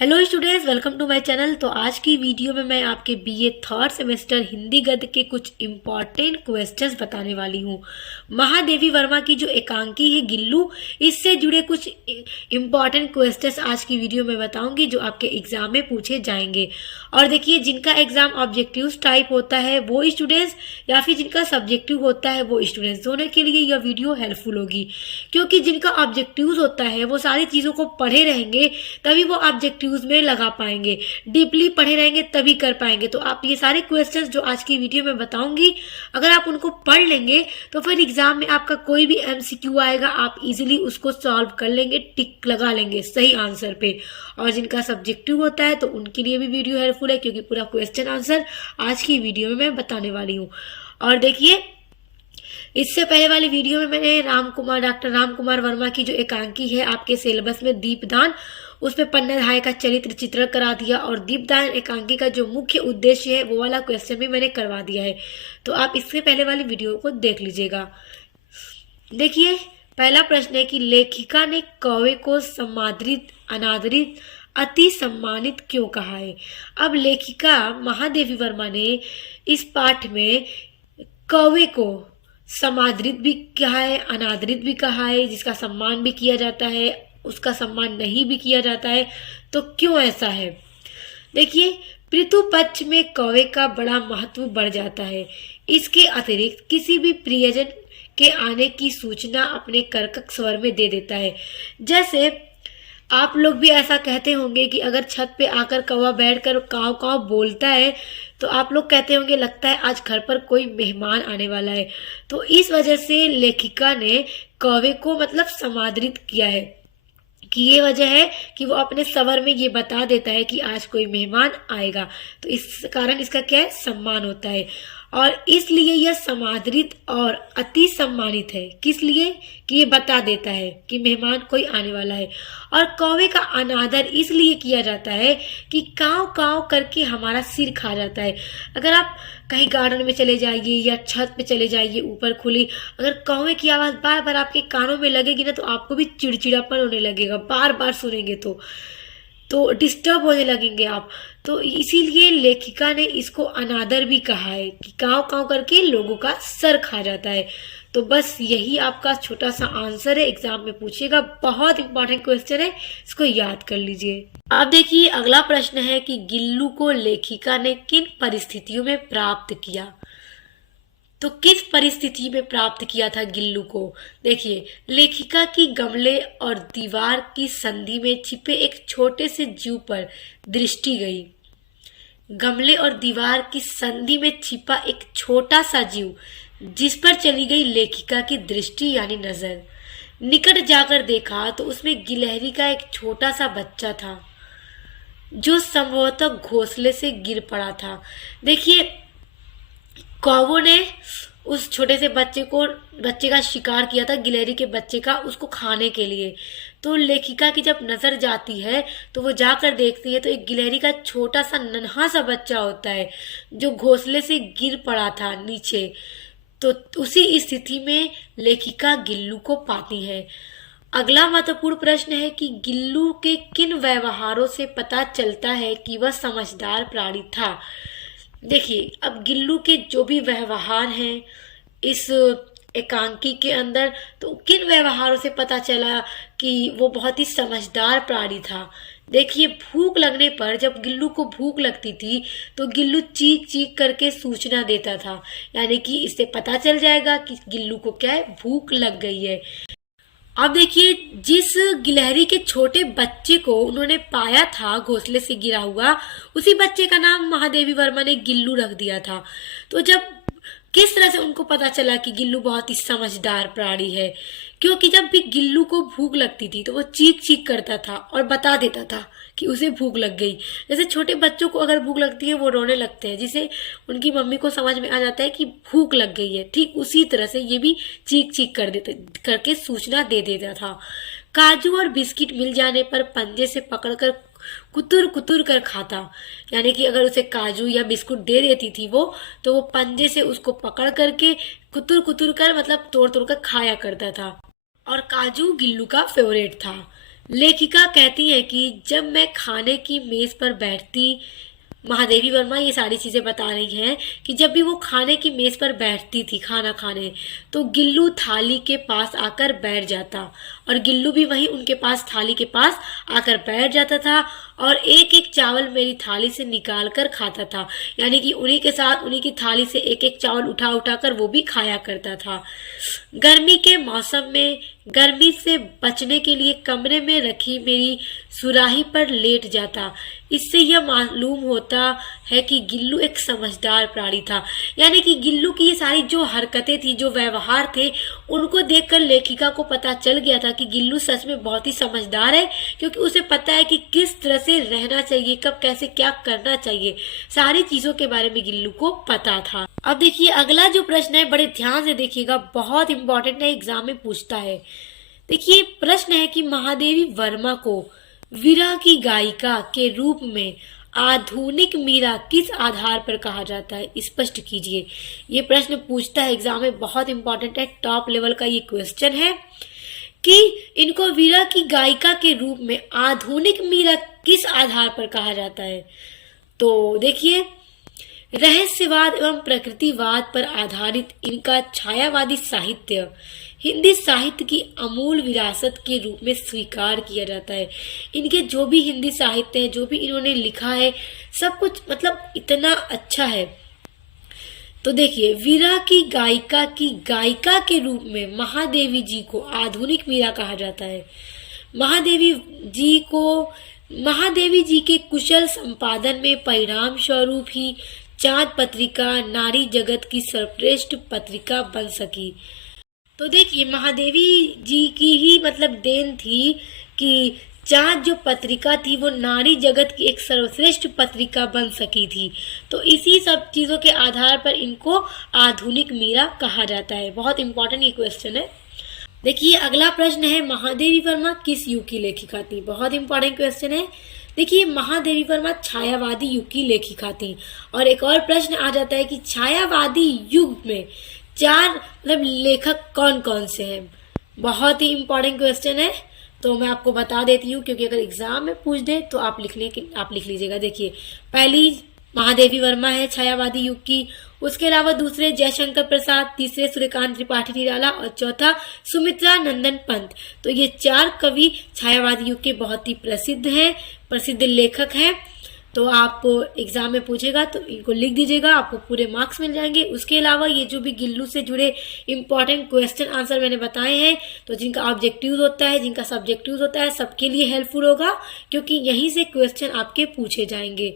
Hello students, welcome to my channel. तो आज की वीडियो में मैं आपके बीए थर्ड सेमेस्टर हिंदी गद्य के कुछ इम्पॉर्टेंट क्वेश्चंस बताने वाली हूँ। महादेवी वर्मा की जो एकांकी है गिल्लू, इससे जुड़े कुछ इम्पॉर्टेंट क्वेश्चंस आज की वीडियो में बताऊंगी जो आपके एग्जाम में पूछे जाएंगे। और देखिए, जिनका एग्जाम ऑब्जेक्टिव टाइप होता है वो स्टूडेंट्स, या फिर जिनका सब्जेक्टिव होता है वो स्टूडेंट्स, दोनों के लिए यह वीडियो हेल्पफुल होगी। क्योंकि जिनका ऑब्जेक्टिव होता है वो सारी चीज़ों को पढ़े रहेंगे, तभी वो ऑब्जेक्टिव में लगा पाएंगे। डीपली पढ़े रहेंगे तभी कर पाएंगे। तो आप ये सारे क्वेश्चंस जो आज की वीडियो में बताऊंगी, अगर आप उनको पढ़ लेंगे तो फिर एग्जाम में आपका कोई भी एमसीक्यू आएगा, आप इजीली उसको सॉल्व कर लेंगे, टिक लगा लेंगे सही आंसर पे। और जिनका सब्जेक्टिव होता है तो उनके लिए भी वीडियो हेल्पफुल है, क्योंकि पूरा क्वेश्चन आंसर आज की वीडियो में मैं बताने वाली हूँ। और देखिए, इससे पहले वाली वीडियो में मैंने डॉक्टर राम कुमार वर्मा की जो एकांकी है आपके सिलेबस में दीपदान, उसमें पन्नाधाय का चरित्र चित्रण करा दिया। और दीपदान एकांकी का जो मुख्य उद्देश्य है वो वाला क्वेश्चन भी मैंने करवा दिया है, तो आप इससे पहले वाली वीडियो को देख लीजिएगा। देखिए, पहला प्रश्न है कि लेखिका ने कौवे को समादरित, अनादरित, अति सम्मानित क्यों कहा है। अब लेखिका महादेवी वर्मा ने इस पाठ में कौवे को समादरित भी कहा है, अनादरित भी कहा है, जिसका सम्मान भी किया जाता है, उसका सम्मान नहीं भी किया जाता है। तो क्यों ऐसा है? देखिए, पितृ पक्ष में कौवे का बड़ा महत्व बढ़ जाता है। इसके अतिरिक्त किसी भी प्रियजन के आने की सूचना अपने कर्कश स्वर में दे देता है। जैसे आप लोग भी ऐसा कहते होंगे कि अगर छत पे आकर कौवा बैठकर काव काव बोलता है तो आप लोग कहते होंगे लगता है आज घर पर कोई मेहमान आने वाला है। तो इस वजह से लेखिका ने कौवे को मतलब समादरित किया है, कि ये वजह है कि वो अपने स्वर में ये बता देता है कि आज कोई मेहमान आएगा। तो इस कारण इसका क्या है, सम्मान होता है। और इसलिए यह समादरित और अति सम्मानित है। किस लिए? कि ये बता देता है कि मेहमान कोई आने वाला है। और कौवे का अनादर इसलिए किया जाता है कि काव काव करके हमारा सिर खा जाता है। अगर आप कहीं गार्डन में चले जाइए या छत पे चले जाइए ऊपर खुली, अगर कौवे की आवाज़ बार बार आपके कानों में लगेगी ना, तो आपको भी चिड़चिड़ापन होने लगेगा। बार बार सुनेंगे तो डिस्टर्ब होने लगेंगे आप। तो इसीलिए लेखिका ने इसको अनादर भी कहा है कि काव काव करके लोगों का सर खा जाता है। तो बस यही आपका छोटा सा आंसर है, एग्जाम में पूछेगा, बहुत इंपॉर्टेंट क्वेश्चन है, इसको याद कर लीजिए। अब देखिए, अगला प्रश्न है कि गिल्लू को लेखिका ने किन परिस्थितियों में प्राप्त किया। तो किस परिस्थिति में प्राप्त किया था गिल्लू को? देखिए, लेखिका की गमले और दीवार की संधि में छिपे एक छोटे से जीव पर दृष्टि गई। गमले और दीवार की संधि में छिपा एक छोटा सा जीव जिस पर चली गई लेखिका की दृष्टि यानी नजर। निकट जाकर देखा तो उसमें गिलहरी का एक छोटा सा बच्चा था जो संभवतः घोंसले से गिर पड़ा था। देखिए, कौवों ने उस छोटे से बच्चे का शिकार किया था, गिलहरी के बच्चे का, उसको खाने के लिए। तो लेखिका की जब नजर जाती है तो वो जाकर देखती है तो एक गिलहरी का छोटा सा नन्हा सा बच्चा होता है जो घोंसले से गिर पड़ा था नीचे। तो उसी स्थिति में लेखिका गिल्लू को पाती है। अगला महत्वपूर्ण प्रश्न है कि गिल्लू के किन व्यवहारों से पता चलता है कि वह समझदार प्राणी था। देखिए, अब गिल्लू के जो भी व्यवहार हैं इस एकांकी के अंदर, तो किन व्यवहारों से पता चला कि वो बहुत ही समझदार प्राणी था। देखिए, भूख लगने पर, जब गिल्लू को भूख लगती थी तो गिल्लू चीख चीख करके सूचना देता था, यानी कि इससे पता चल जाएगा कि गिल्लू को क्या है, भूख लग गई है। अब देखिए, जिस गिलहरी के छोटे बच्चे को उन्होंने पाया था घोंसले से गिरा हुआ, उसी बच्चे का नाम महादेवी वर्मा ने गिल्लू रख दिया था। तो जब किस तरह से उनको पता चला कि गिल्लू बहुत ही समझदार प्राणी है? क्योंकि जब भी गिल्लू को भूख लगती थी तो वो चीख चीख करता था और बता देता था कि उसे भूख लग गई। जैसे छोटे बच्चों को अगर भूख लगती है वो रोने लगते हैं, जिसे उनकी मम्मी को समझ में आ जाता है कि भूख लग गई है, ठीक उसी तरह से ये भी चीख चीख करके सूचना दे देता था। काजू और बिस्किट मिल जाने पर पंजे से पकड़कर कुतुर कुतुर कर खाता, यानी कि अगर उसे काजू या बिस्कुट दे देती थी वो, तो वो पंजे से उसको पकड़ करके कुतुर कुतुर कर मतलब तोड़ तोड़ कर खाया करता था। और काजू गिल्लू का फेवरेट था। लेखिका कहती है कि जब मैं खाने की मेज पर बैठती, महादेवी वर्मा ये सारी चीजें बता रही हैं कि जब भी वो खाने की मेज पर बैठती थी खाना खाने, तो गिल्लू थाली के पास आकर बैठ जाता और गिल्लू भी वहीं उनके पास थाली के पास आकर बैठ जाता था और एक एक चावल मेरी थाली से निकाल कर खाता था। यानी कि उन्हीं के साथ उन्हीं की थाली से एक एक चावल उठा उठा कर वो भी खाया करता था। गर्मी के मौसम में गर्मी से बचने के लिए कमरे में रखी मेरी सुराही पर लेट जाता। इससे यह मालूम होता है कि गिल्लू एक समझदार प्राणी था। यानी कि गिल्लू की ये सारी जो हरकतें थी, जो व्यवहार थे, उनको देखकर लेखिका को पता चल गया था कि गिल्लू सच में बहुत ही समझदार है, क्योंकि उसे पता है कि किस तरह से रहना चाहिए, कब कैसे क्या करना चाहिए, सारी चीजों के बारे में गिल्लू को पता था। अब देखिए अगला जो प्रश्न है, बड़े ध्यान से देखिएगा, बहुत इंपॉर्टेंट है, एग्जाम में पूछता है। देखिए प्रश्न है कि महादेवी वर्मा को विरह की गायिका के रूप में आधुनिक मीरा किस आधार पर कहा जाता है, स्पष्ट कीजिए। ये प्रश्न पूछता है एग्जाम में, बहुत इंपॉर्टेंट है, टॉप लेवल का ये क्वेश्चन है कि इनको विरह की गायिका के रूप में आधुनिक मीरा किस आधार पर कहा जाता है। तो देखिए रहस्यवाद एवं प्रकृतिवाद पर आधारित इनका छायावादी साहित्य हिंदी साहित्य की अमूल विरासत के रूप में स्वीकार किया जाता है। इनके जो भी हिंदी साहित्य है, जो भी इन्होंने लिखा है, सब कुछ मतलब इतना अच्छा है। तो देखिए विरह की गायिका के रूप में महादेवी जी को आधुनिक मीरा कहा जाता है। महादेवी जी के कुशल संपादन में परिणाम स्वरूप ही चांद पत्रिका नारी जगत की सर्वश्रेष्ठ पत्रिका बन सकी। तो देखिए महादेवी जी की ही मतलब देन थी कि चांद जो पत्रिका थी वो नारी जगत की एक सर्वश्रेष्ठ पत्रिका बन सकी थी। तो इसी सब चीजों के आधार पर इनको आधुनिक मीरा कहा जाता है। बहुत इंपॉर्टेंट ये क्वेश्चन है। देखिए अगला प्रश्न है, महादेवी वर्मा किस युग की लेखिका थी। बहुत इंपॉर्टेंट क्वेश्चन है। देखिए महादेवी वर्मा छायावादी युग की लेखिका थी। और एक और प्रश्न आ जाता है कि छायावादी युग में चार मतलब लेखक कौन कौन से हैं। बहुत ही इंपॉर्टेंट क्वेश्चन है, तो मैं आपको बता देती हूँ, क्योंकि अगर एग्जाम में पूछ दे तो आप लिख लीजिएगा। देखिए पहली महादेवी वर्मा है छायावादी युग की, उसके अलावा दूसरे जयशंकर प्रसाद, तीसरे सूर्यकांत त्रिपाठी निराला और चौथा सुमित्रा नंदन पंत। तो ये चार कवि छायावादी युग के बहुत ही प्रसिद्ध लेखक हैं। तो आप एग्जाम में पूछेगा तो इनको लिख दीजिएगा, आपको पूरे मार्क्स मिल जाएंगे। उसके अलावा ये जो भी गिल्लू से जुड़े इंपॉर्टेंट क्वेश्चन आंसर मैंने बताए हैं, तो जिनका ऑब्जेक्टिव होता है, जिनका सब्जेक्टिव होता है, सबके लिए हेल्पफुल होगा, क्योंकि यहीं से क्वेश्चन आपके पूछे जाएंगे।